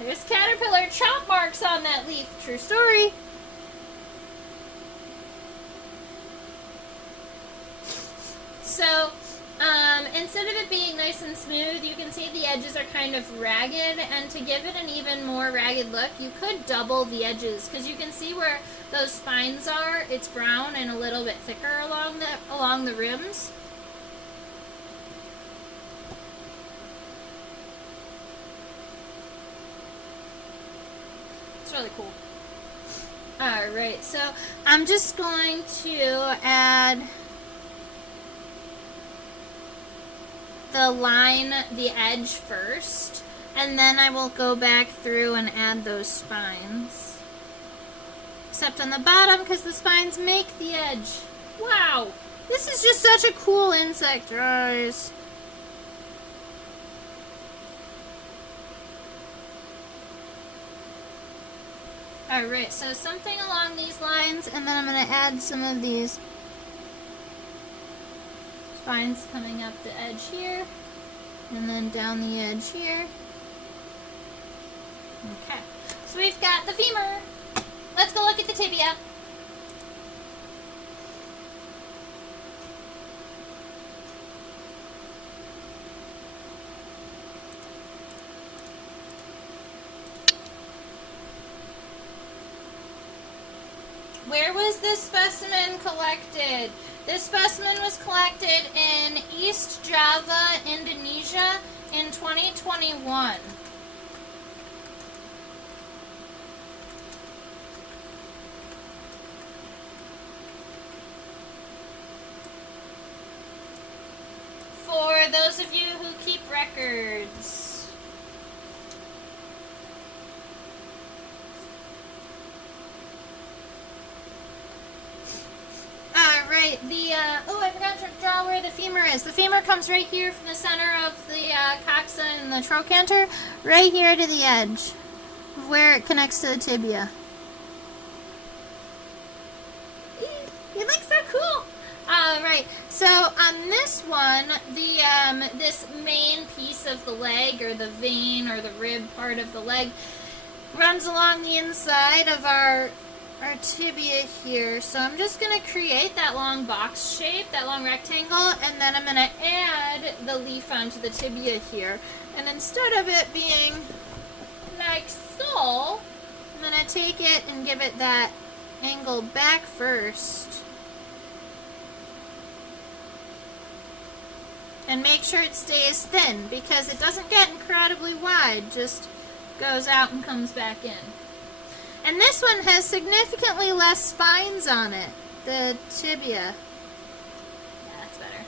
There's caterpillar chomp marks on that leaf. True story. So, instead of it being nice and smooth, you can see the edges are kind of ragged, and to give it an even more ragged look, you could double the edges, because you can see where those spines are, it's brown and a little bit thicker along the rims. It's really cool. Alright, so I'm just going to add the edge first, and then I will go back through and add those spines. Except on the bottom, because the spines make the edge. Wow! This is just such a cool insect, guys. Alright, so something along these lines, and then I'm going to add some of these spines coming up the edge here, and then down the edge here. Okay, so we've got the femur. Let's go look at the tibia. Where was this specimen collected? This specimen was collected in East Java, Indonesia in 2021. For those of you who keep records. Alright, oh, I forgot to draw where the femur is. The femur comes right here from the center of the coxa and the trochanter, right here to the edge, where it connects to the tibia. It looks so cool! Right, so on this one, this main piece of the leg, or the vein, or the rib part of the leg, runs along the inside of our tibia here. So I'm just going to create that long box shape, that long rectangle, and then I'm going to add the leaf onto the tibia here. And instead of it being like so, I'm going to take it and give it that angle back first. And make sure it stays thin, because it doesn't get incredibly wide, just goes out and comes back in. And this one has significantly less spines on it, the tibia. Yeah, that's better.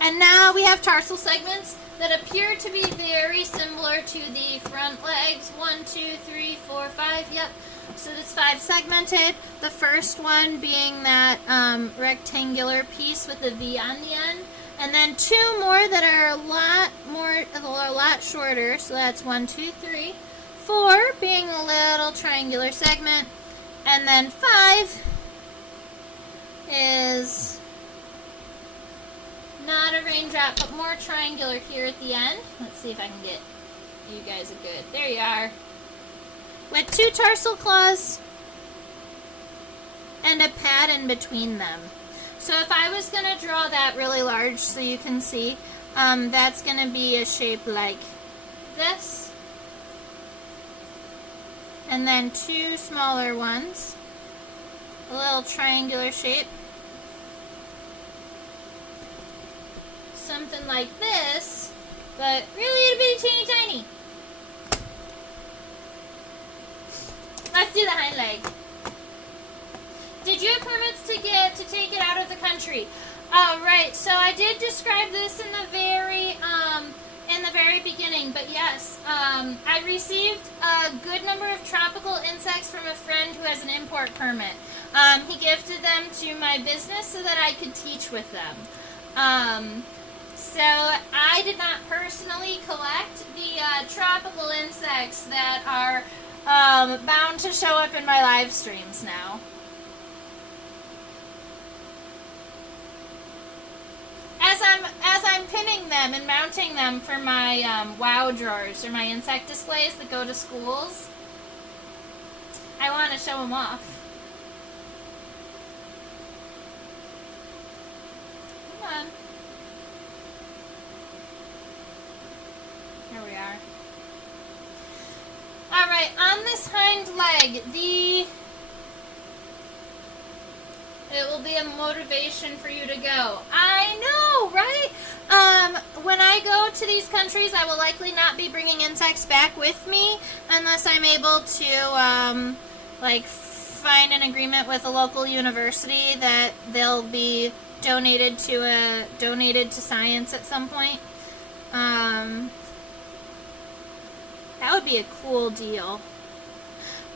And now we have tarsal segments that appear to be very similar to the front legs. 1, 2, 3, 4, 5, yep. So it's 5 segmented. The first one being that rectangular piece with the V on the end. And then 2 more that are a lot shorter. So that's 1, 2, 3. 4 being a little triangular segment, and then 5 is not a raindrop, but more triangular here at the end. Let's see if I can get you guys a good, there you are, with 2 tarsal claws and a pad in between them. So if I was going to draw that really large so you can see, that's going to be a shape like this. And then 2 smaller ones, a little triangular shape, something like this, but really itty bitty teeny tiny. Let's do the hind leg. Did you have permits to take it out of the country? Right, so I did describe this in the very beginning, but yes, I received a good number of tropical insects from a friend who has an import permit. He gifted them to my business so that I could teach with them. So I did not personally collect the tropical insects that are bound to show up in my live streams now. As I'm pinning them and mounting them for my wow drawers or my insect displays that go to schools, I want to show them off. Come on. Here we are. Alright, on this hind leg, it will be a motivation for you to go. I know, right? When I go to these countries, I will likely not be bringing insects back with me unless I'm able to, find an agreement with a local university that they'll be donated to science at some point. That would be a cool deal.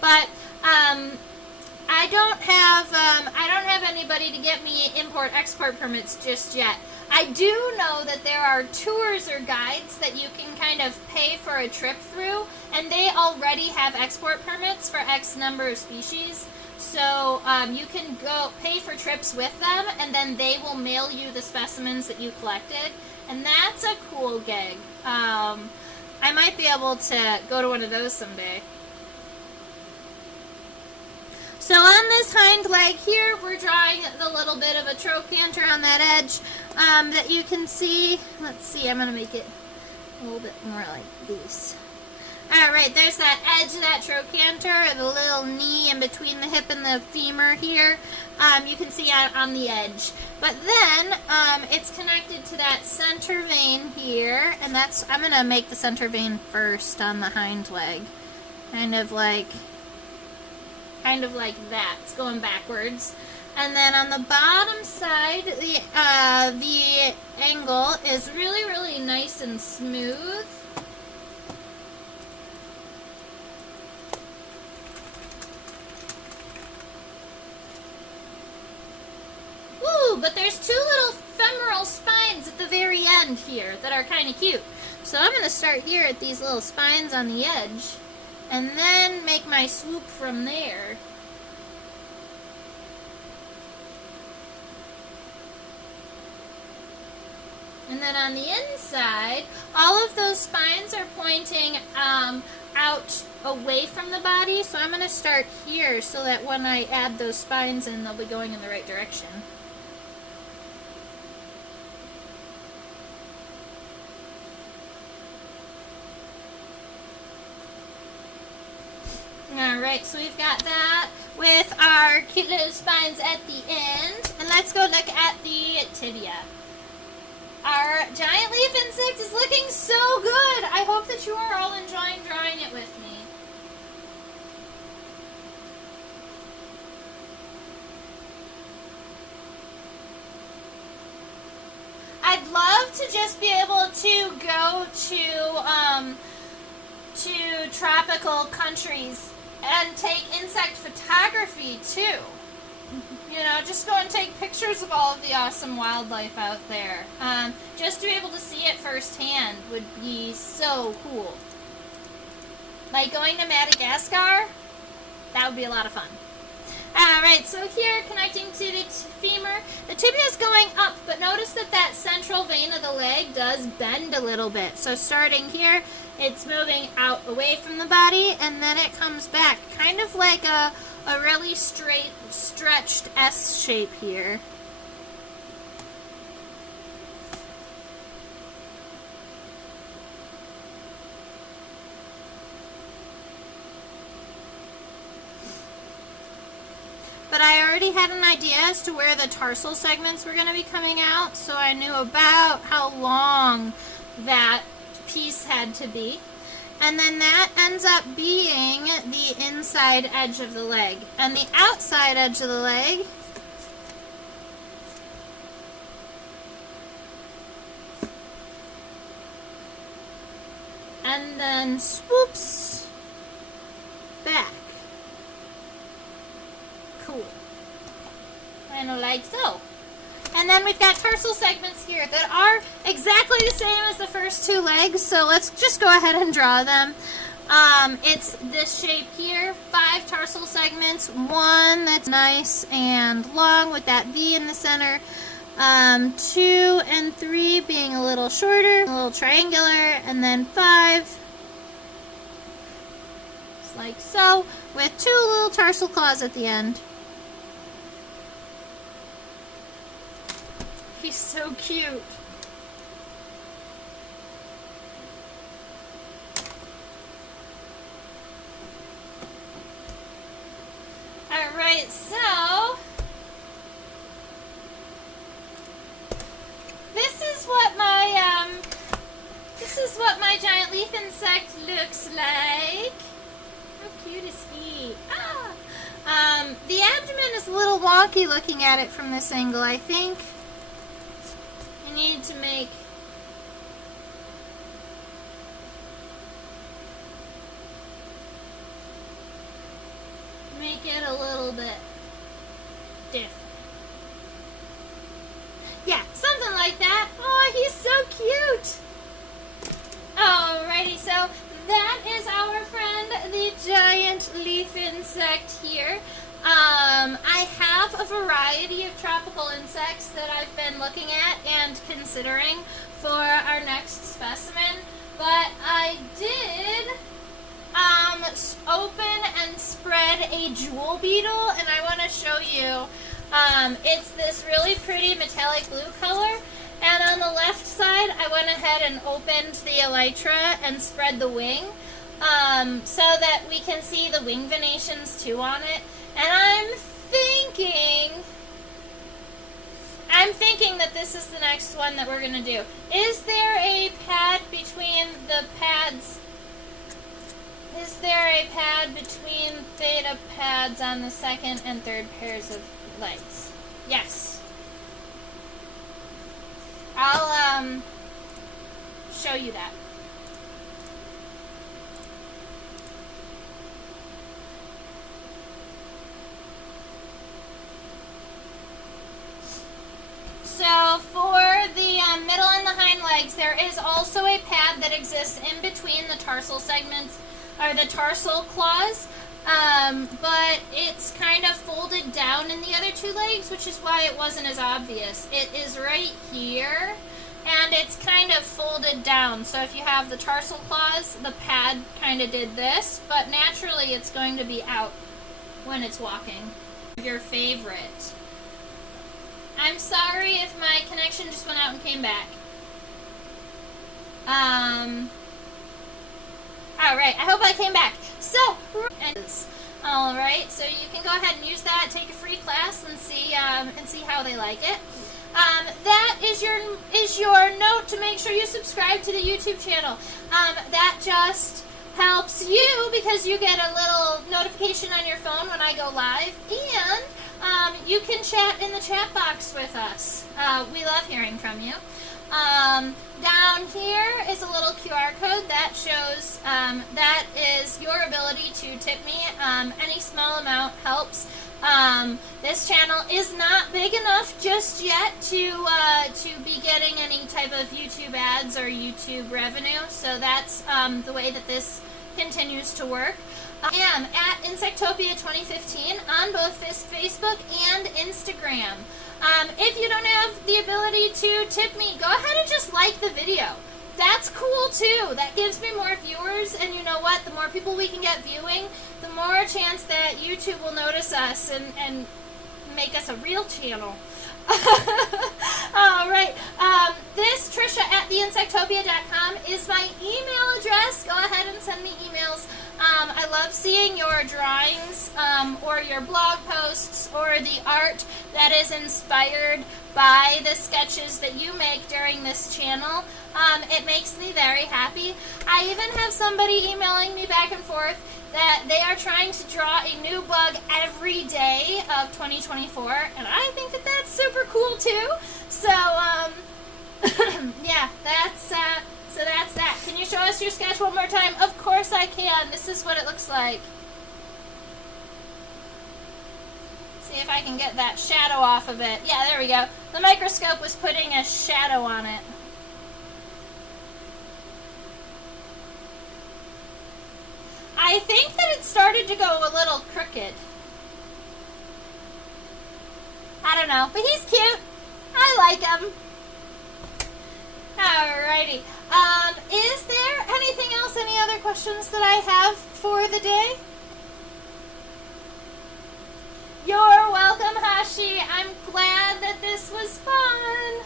But, I don't have anybody to get me import-export permits just yet. I do know that there are tours or guides that you can kind of pay for a trip through, and they already have export permits for X number of species. So you can go pay for trips with them, and then they will mail you the specimens that you collected, and that's a cool gig. I might be able to go to one of those someday. So on this hind leg here, we're drawing the little bit of a trochanter on that edge that you can see. Let's see, I'm going to make it a little bit more like this. Alright, there's that edge of that trochanter, the little knee in between the hip and the femur here. You can see on the edge. But then, it's connected to that center vein here, and I'm going to make the center vein first on the hind leg. Kind of like that. It's going backwards. And then on the bottom side, the angle is really, really nice and smooth. Ooh, but there's two little femoral spines at the very end here that are kind of cute. So I'm going to start here at these little spines on the edge, and then make my swoop from there. And then on the inside, all of those spines are pointing out away from the body, so I'm going to start here so that when I add those spines in, they'll be going in the right direction. Alright, so we've got that with our cute little spines at the end. And let's go look at the tibia. Our giant leaf insect is looking so good. I hope that you are all enjoying drawing it with me. I'd love to just be able to go to tropical countries and take insect photography too. You know, just go and take pictures of all of the awesome wildlife out there. Just to be able to see it firsthand would be so cool. Like going to Madagascar, that would be a lot of fun. Alright, so here, connecting to the femur, the tibia is going up, but notice that that central vein of the leg does bend a little bit. So starting here, it's moving out away from the body, and then it comes back, kind of like a really straight, stretched S shape here. But I already had an idea as to where the tarsal segments were going to be coming out, so I knew about how long that piece had to be. And then that ends up being the inside edge of the leg. And the outside edge of the leg and then swoops back. Cool. And like so. And then we've got tarsal segments here that are exactly the same as the first two legs, so let's just go ahead and draw them. It's this shape here, 5 tarsal segments, one that's nice and long with that V in the center, 2 and 3 being a little shorter, a little triangular, and then 5, just like so, with 2 little tarsal claws at the end. He's so cute. Alright, so this is what my giant leaf insect looks like. How cute is he? The abdomen is a little wonky looking at it from this angle, I think. I need to make it a little bit different. Yeah, something like that. insect here. I have a variety of tropical insects that I've been looking at and considering for our next specimen, but I did open and spread a jewel beetle, and I want to show you. It's this really pretty metallic blue color, and on the left side I went ahead and opened the elytra and spread the wing so that we can see the wing venations too on it. And I'm thinking that this is the next one that we're going to do. Is there a pad between the pads? Is there a pad between theta pads on the second and third pairs of legs? Yes. I'll show you that. So for the middle and the hind legs, there is also a pad that exists in between the tarsal segments, or the tarsal claws, but it's kind of folded down in the other two legs, which is why it wasn't as obvious. It is right here, and it's kind of folded down. So if you have the tarsal claws, the pad kind of did this, but naturally it's going to be out when it's walking. Your favorite. I'm sorry if my connection just went out and came back. Alright, I hope I came back. So, alright, so you can go ahead and use that, take a free class, and see how they like it. That is your note to make sure you subscribe to the YouTube channel. That just helps you because you get a little notification on your phone when I go live, and you can chat in the chat box with us. We love hearing from you. Down here is a little QR code that shows that is your ability to tip me. Any small amount helps. This channel is not big enough just yet to be getting any type of YouTube ads or YouTube revenue, so that's the way that this continues to work. I am at Insectopia 2015 on both Facebook and Instagram. If you don't have the ability to tip me, go ahead and just like the video. That's cool too. That gives me more viewers, and you know what? The more people we can get viewing, the more chance that YouTube will notice us and make us a real channel. Alright, this Trisha at theinsectopia.com is my email address. Go ahead and send me emails. I love seeing your drawings or your blog posts or the art that is inspired by the sketches that you make during this channel. It makes me very happy. I even have somebody emailing me back and forth that they are trying to draw a new bug every day of 2024, and I think that that's super cool too. So, yeah, that's that. Can you show us your sketch one more time? Of course I can. This is what it looks like. See if I can get that shadow off of it. Yeah, there we go. The microscope was putting a shadow on it. I think that it started to go a little crooked. I don't know, but he's cute. I like him. Alrighty. Is there anything else, any other questions that I have for the day? You're welcome, Hashi. I'm glad that this was fun.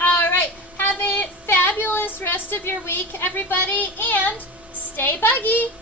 Alright, have a fabulous rest of your week, everybody, and stay buggy.